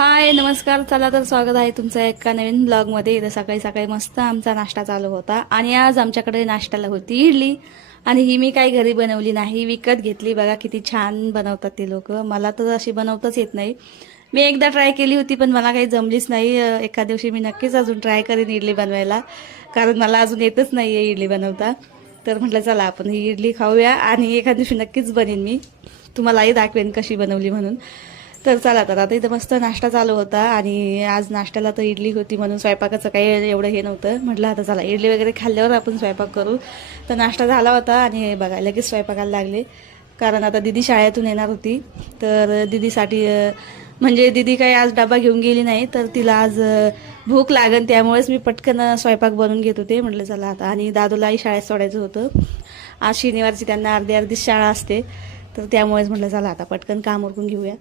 हाय नमस्कार. चला तर स्वागत आहे तुमचं एका नवीन ब्लॉगमध्ये. इथं सकाळी सकाळी मस्त आमचा नाश्ता चालू होता आणि आज आमच्याकडे नाश्त्याला होती इडली. आणि ही मी काही घरी बनवली नाही, विकत घेतली. बघा किती छान बनवतात ते लोक. मला तर अशी बनवताच येत नाही. मी एकदा ट्राय केली होती पण मला काही जमलीच नाही. एका दिवशी मी नक्कीच अजून ट्राय करीन इडली बनवायला, कारण मला अजून येतच नाही आहे इडली बनवता. तर म्हटलं चला आपण ही इडली खाऊया आणि एका दिवशी नक्कीच बनेन मी, तुम्हालाही दाखवेन कशी बनवली म्हणून. तर चला तर आता इथं मस्त नाश्ता चालू होता आणि आज नाश्त्याला तर इडली होती म्हणून स्वयंपाकाचं काही एवढं हे नव्हतं. म्हटलं आता चला इडली वगैरे खाल्ल्यावर आपण स्वयंपाक करू. तर नाश्ता झाला होता आणि बघा लगेच स्वयंपाकाला लागले, कारण आता दिदी शाळेतून येणार होती. तर दिदीसाठी म्हणजे दिदी काही आज डबा घेऊन गेली नाही, तर तिला आज भूक लागन त्यामुळेच मी पटकन स्वयंपाक बनवून घेत होते. म्हटलं चला आता. आणि दादूलाही शाळेत सोडायचं होतं. आज शनिवारची त्यांना अर्धी शाळा असते, तर त्यामुळेच म्हटलं चला आता पटकन काम उरकून घेऊया.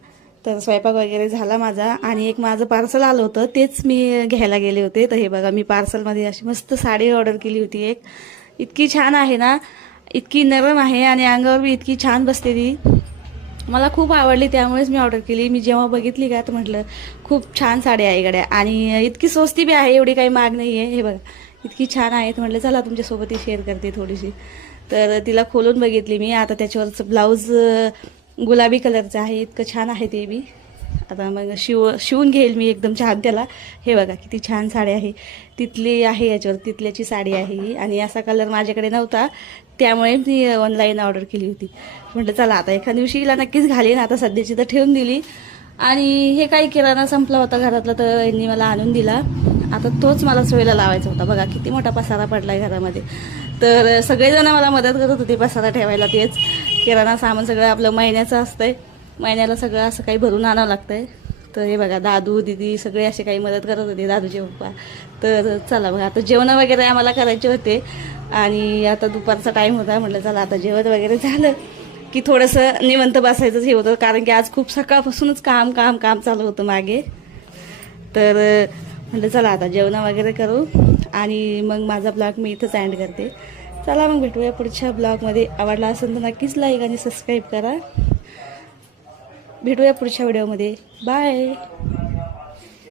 तर स्वयंपाक वगैरे झाला माझा आणि एक माझं पार्सल आलं होतं, तेच मी घ्यायला गेले होते. तर हे बघा मी पार्सलमध्ये अशी मस्त साडी ऑर्डर केली होती एक. इतकी छान आहे ना, इतकी नरम आहे आणि अंगावर बी इतकी छान बसते ती. मला खूप आवडली त्यामुळेच मी ऑर्डर केली. मी जेव्हा बघितली का तर म्हटलं खूप छान साडी आहे गड्या, आणि इतकी स्वस्ती बी आहे, एवढी काही महाग नाही आहे. हे बघा इतकी छान आहे. तर म्हटलं चला तुमच्यासोबतही शेअर करते थोडीशी. तर तिला खोलून बघितली मी. आता त्याच्यावरचं ब्लाऊज गुलाबी कलरचं आहे, इतकं छान आहे ते बी. आता मग शिवून घेईल मी एकदम छान त्याला. हे बघा किती छान साडी आहे, तिथली आहे याच्यावर, तिथल्याची साडी आहे ही. आणि असा कलर माझ्याकडे नव्हता त्यामुळे मी ऑनलाईन ऑर्डर केली होती. म्हटलं चला आता एखाद्या दिवशी हिला नक्कीच घालीन. आता सध्याची तर ठेवून दिली. आणि हे काही किराणा संपला होता घरातला, तर यांनी मला आणून दिला. आता तोच मला सोयीला लावायचा होता. बघा किती मोठा पसारा पडलाय घरामध्ये. तर सगळेजण मला मदत करत होते पसारा ठेवायला. तेच किराणा सामान सगळं आपलं महिन्याचं असतंय, महिन्याला सगळं असं काही भरून आणावं लागतंय. तर हे बघा दादू दीदी सगळे असे काही मदत करत होते, दादूचे पप्पा. तर चला बघा आता जेवण वगैरे आम्हाला करायचे होते आणि आता दुपारचा टाईम होता. म्हटलं चला आता जेवण वगैरे झालं की थोडंसं निवांत बसायचंच हे होतं, कारण की आज खूप सकाळपासूनच काम काम काम चालू होतं मागे. तर म्हटलं चला आता जेवण वगैरे करू आणि मग माझा ब्लॉग मी इथंच एंड करते. चला मग भेटूया पुढच्या ब्लॉगमध्ये. आवडला असेल तर नक्कीच लाईक आणि सबस्क्राईब करा. भेटूया पुढच्या व्हिडिओमध्ये. बाय.